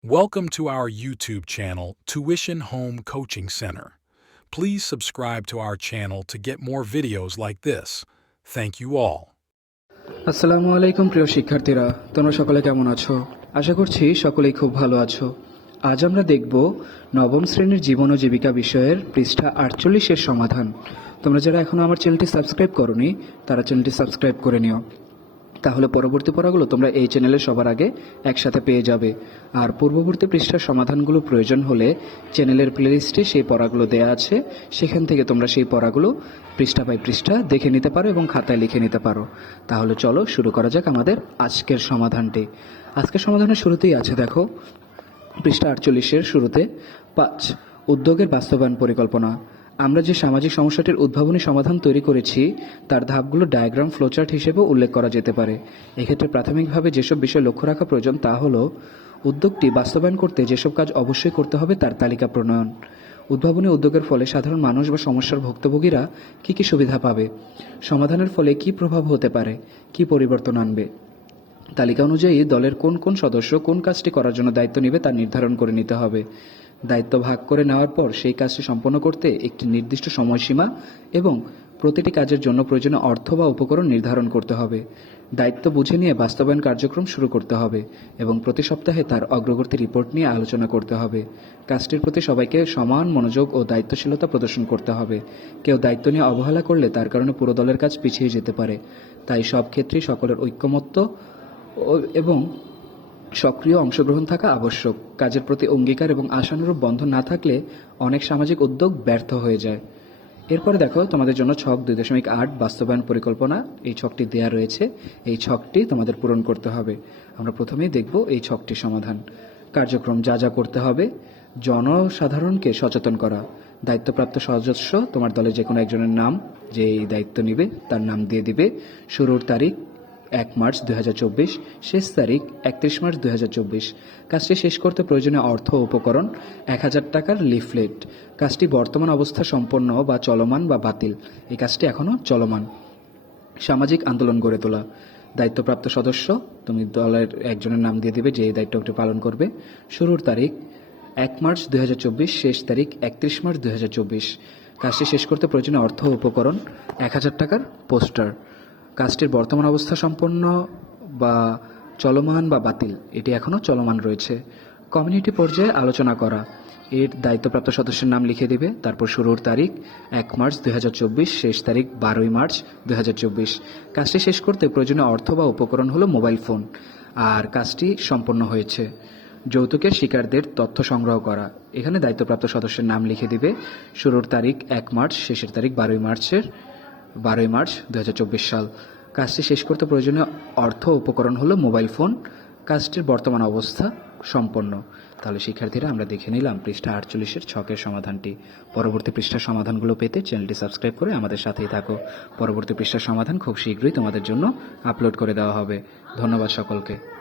Welcome to our YouTube channel, Tuition Home Coaching Center. Please subscribe to our channel to get more videos like this. Thank you all. আসসালামু আলাইকুম প্রিয় শিক্ষার্থীরা তোমরা সকলে কেমন আছো আশা করছি সকলেই খুব ভালো আছো আজ আমরা দেখব নবম শ্রেণীর জীবন ও জীবিকা বিষয়ের পৃষ্ঠা আটচল্লিশের সমাধান তোমরা যারা এখনও আমার চ্যানেলটি সাবস্ক্রাইব করনি তারা চ্যানেলটি সাবস্ক্রাইব করে নিও তাহলে পরবর্তী পড়াগুলো তোমরা এই চ্যানেলে সবার আগে একসাথে পেয়ে যাবে। আর পূর্ববর্তী পৃষ্ঠার সমাধানগুলো প্রয়োজন হলে চ্যানেলের প্লেলিস্টে সেই পড়াগুলো দেওয়া আছে। সেখান থেকে তোমরা সেই পড়াগুলো পৃষ্ঠা বাই পৃষ্ঠা দেখে নিতে পারো এবং খাতায় লিখে নিতে পারো। তাহলে চলো শুরু করা যাক আমাদের আজকের সমাধানটি। আজকের সমাধানের শুরুতেই আছে দেখো, পৃষ্ঠা আটচল্লিশের শুরুতে, পাঁচ, উদ্যোগের বাস্তবায়ন পরিকল্পনা। আমরা যে সামাজিক সমস্যাটির উদ্ভাবনী সমাধান তৈরি করেছি, তার ধাপগুলো ডায়াগ্রাম, ফ্লোচার্ট হিসেবে উল্লেখ করা যেতে পারে। এক্ষেত্রে প্রাথমিকভাবে যেসব বিষয় লক্ষ্য রাখা প্রয়োজন তা হল, উদ্যোগটি বাস্তবায়ন করতে যেসব কাজ অবশ্যই করতে হবে তার তালিকা প্রণয়ন। উদ্ভাবনী উদ্যোগের ফলে সাধারণ মানুষ বা সমস্যার ভুক্তভোগীরা কী কী সুবিধা পাবে? সমাধানের ফলে কী প্রভাব হতে পারে? কী পরিবর্তন আনবে? তালিকা অনুযায়ী দলের কোন কোন সদস্য কোন কাজটি করার জন্য দায়িত্ব নেবে তা নির্ধারণ করে নিতে হবে। দায়িত্ব ভাগ করে নেওয়ার পর সেই কাজটি সম্পন্ন করতে একটি নির্দিষ্ট সময়সীমা এবং প্রতিটি কাজের জন্য প্রয়োজনীয় অর্থ বা উপকরণ নির্ধারণ করতে হবে। দায়িত্ব বুঝে নিয়ে বাস্তবায়ন কার্যক্রম শুরু করতে হবে এবং প্রতি সপ্তাহে তার অগ্রগতি রিপোর্ট নিয়ে আলোচনা করতে হবে। কাজটির প্রতি সবাইকে সমান মনোযোগ ও দায়িত্বশীলতা প্রদর্শন করতে হবে। কেউ দায়িত্ব নিয়ে অবহেলা করলে তার কারণে পুরো দলের কাজ পিছিয়ে যেতে পারে। তাই সব ক্ষেত্রেই সকলের ঐক্যমত্য এবং সক্রিয় অংশগ্রহণ থাকা আবশ্যক। কাজের প্রতি অঙ্গীকার এবং আশানুরূপ বন্ধন না থাকলে অনেক সামাজিক উদ্যোগ ব্যর্থ হয়ে যায়। এরপরে দেখো, তোমাদের জন্য ছক দুই দশমিক আট বাস্তবায়ন পরিকল্পনা। এই ছকটি দেয়া রয়েছে। এই ছকটি তোমাদের পূরণ করতে হবে। আমরা প্রথমেই দেখব এই ছকটির সমাধান। কার্যক্রম যা যা করতে হবে, জনসাধারণকে সচেতন করা। দায়িত্বপ্রাপ্ত সদস্য, তোমার দলে যে কোনো একজনের নাম, যে এই দায়িত্ব নিবে, তার নাম দিয়ে দিবে। শুরুর তারিখ এক মার্চ দুই হাজার চব্বিশ, শেষ তারিখ একত্রিশ মার্চ দুই হাজার চব্বিশ। কাজটি শেষ করতে প্রয়োজনীয় অর্থ উপকরণ এক হাজার টাকার লিফলেট। কাজটি বর্তমান অবস্থা সম্পন্ন বা চলমান বা বাতিল। এই কাজটি এখনও চলমান। সামাজিক আন্দোলন গড়ে তোলা। দায়িত্বপ্রাপ্ত সদস্য, তুমি দলের একজনের নাম দিয়ে দিবে যে এই দায়িত্বটি পালন করবে। শুরুর তারিখ এক মার্চ দুই হাজার চব্বিশ, শেষ তারিখ একত্রিশ মার্চ দুই হাজার চব্বিশ। কাজটি শেষ করতে প্রয়োজনীয় অর্থ উপকরণ এক হাজার টাকার পোস্টার। কাজটির বর্তমান অবস্থা সম্পন্ন বা চলমান বা বাতিল, এটি এখনও চলমান রয়েছে। কমিউনিটি পর্যায়ে আলোচনা করা। এর দায়িত্বপ্রাপ্ত সদস্যের নাম লিখে দিবে। তারপর শুরুর তারিখ এক মার্চ দুই হাজার চব্বিশ, শেষ তারিখ বারোই মার্চ দুই হাজার চব্বিশ। কাজটি শেষ করতে প্রয়োজনীয় অর্থ বা উপকরণ হলো মোবাইল ফোন, আর কাজটি সম্পন্ন হয়েছে। যৌতুকের শিকারদের তথ্য সংগ্রহ করা। এখানে দায়িত্বপ্রাপ্ত সদস্যের নাম লিখে দিবে। শুরুর তারিখ এক মার্চ, শেষের তারিখ বারোই মার্চের বারোই মার্চ দু হাজার চব্বিশ সাল। কাজটি শেষ করতে প্রয়োজনীয় অর্থ উপকরণ হলো মোবাইল ফোন। কাজটির বর্তমান অবস্থা সম্পন্ন। তাহলে শিক্ষার্থীরা, আমরা দেখে নিলাম পৃষ্ঠা আটচল্লিশের ছকের সমাধানটি। পরবর্তী পৃষ্ঠার সমাধানগুলো পেতে চ্যানেলটি সাবস্ক্রাইব করে আমাদের সাথেই থাকো। পরবর্তী পৃষ্ঠার সমাধান খুব শীঘ্রই তোমাদের জন্য আপলোড করে দেওয়া হবে। ধন্যবাদ সকলকে।